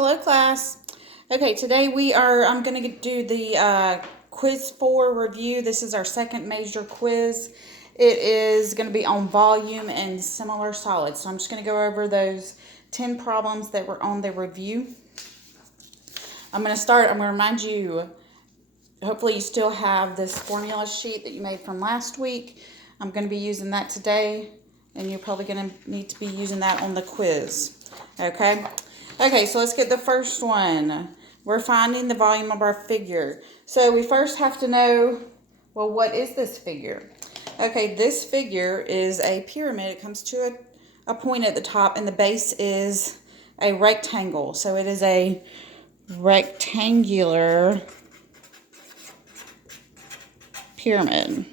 Hello, class. Okay, today I'm going to do the quiz 4 review. This is our second major quiz. It is going to be on volume and similar solids. So I'm just going to go over those 10 problems that were on the review. I'm going to remind you, hopefully you still have this formula sheet that you made from last week. I'm going to be using that today, and you're probably going to need to be using that on the quiz. Okay? Okay, so let's get the first one. We're finding the volume of our figure. So we first have to know, well, what is this figure? Okay, this figure is a pyramid. It comes to a point at the top, and the base is a rectangle. So it is a rectangular pyramid.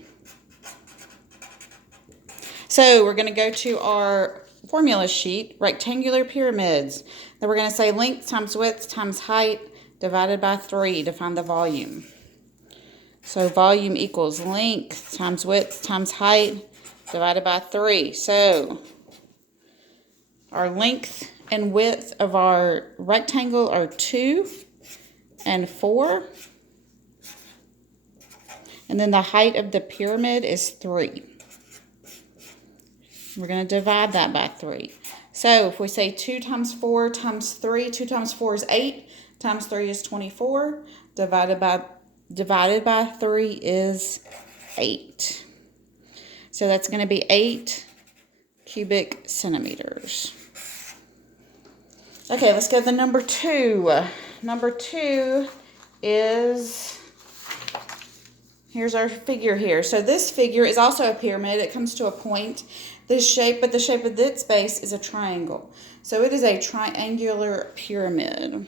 So we're going to go to our formula sheet, rectangular pyramids. Then we're going to say length times width times height divided by 3 to find the volume. So volume equals length times width times height divided by 3. So our length and width of our rectangle are 2 and 4. And then the height of the pyramid is 3. We're going to divide that by 3. So if we say 2 times 4 times 3, 2 times 4 is 8, times 3 is 24, divided by 3 is 8. So that's going to be 8 cubic centimeters. Okay, let's go to number 2. Number 2 is, here's our figure here. So this figure is also a pyramid. It comes to a point. But the shape of its base is a triangle. So it is a triangular pyramid.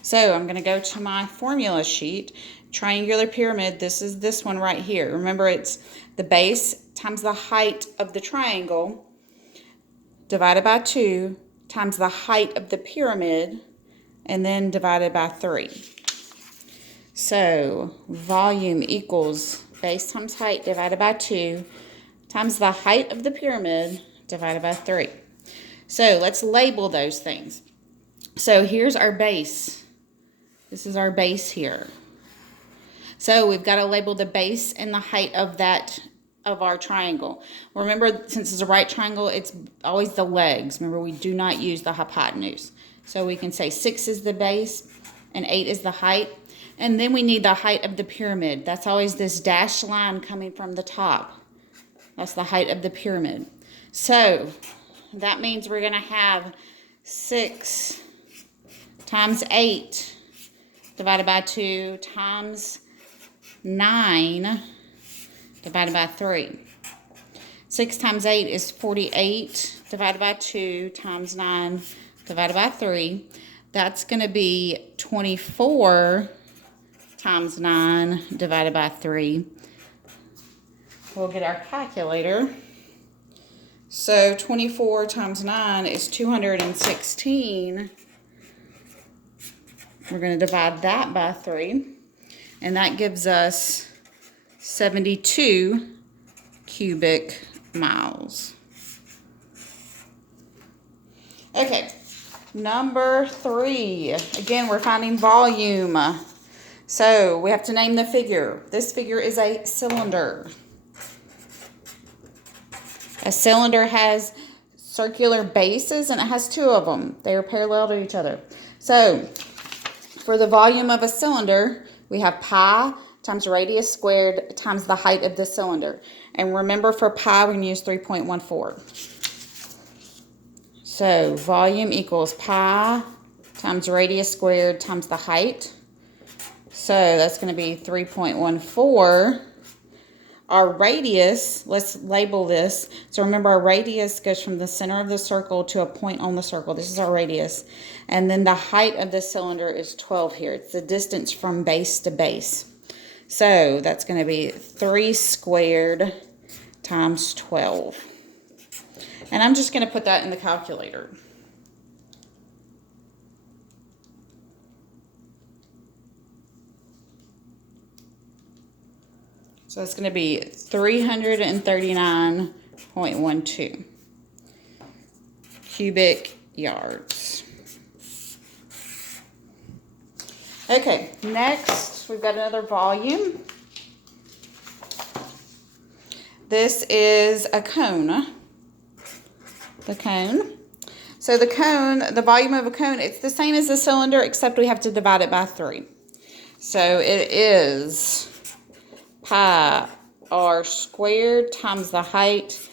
So I'm going to go to my formula sheet. Triangular pyramid, this is this one right here. Remember, it's the base times the height of the triangle divided by 2 times the height of the pyramid, and then divided by 3. So volume equals base times height divided by 2 times the height of the pyramid divided by 3. So let's label those things. So here's our base. This is our base here. So we've got to label the base and the height of our triangle. Remember, since it's a right triangle, it's always the legs. Remember, we do not use the hypotenuse. So we can say 6 is the base and 8 is the height. And then we need the height of the pyramid. That's always this dashed line coming from the top. That's the height of the pyramid. So that means we're going to have 6 times 8 divided by 2 times 9 divided by 3. 6 times 8 is 48 divided by 2 times 9 divided by 3. That's going to be 24 times 9 divided by 3. We'll get our calculator. So 24 times 9 is 216. We're going to divide that by 3. And that gives us 72 cubic miles. Okay, number 3. Again, we're finding volume. So we have to name the figure. This figure is a cylinder. A cylinder has circular bases, and it has 2 of them. They are parallel to each other. So for the volume of a cylinder, we have pi times radius squared times the height of the cylinder. And remember, for pi, we can use 3.14. So volume equals pi times radius squared times the height. So that's going to be 3.14. Our radius, let's label this. So remember, our radius goes from the center of the circle to a point on the circle. This is our radius. And then the height of the cylinder is 12 here. It's the distance from base to base. So that's going to be 3 squared times 12. And I'm just going to put that in the calculator. So it's going to be 339.12 cubic yards. Okay, next we've got another volume. This is a cone. The cone. So the cone, the volume of a cone, it's the same as the cylinder, except we have to divide it by 3. So it is pi r squared times the height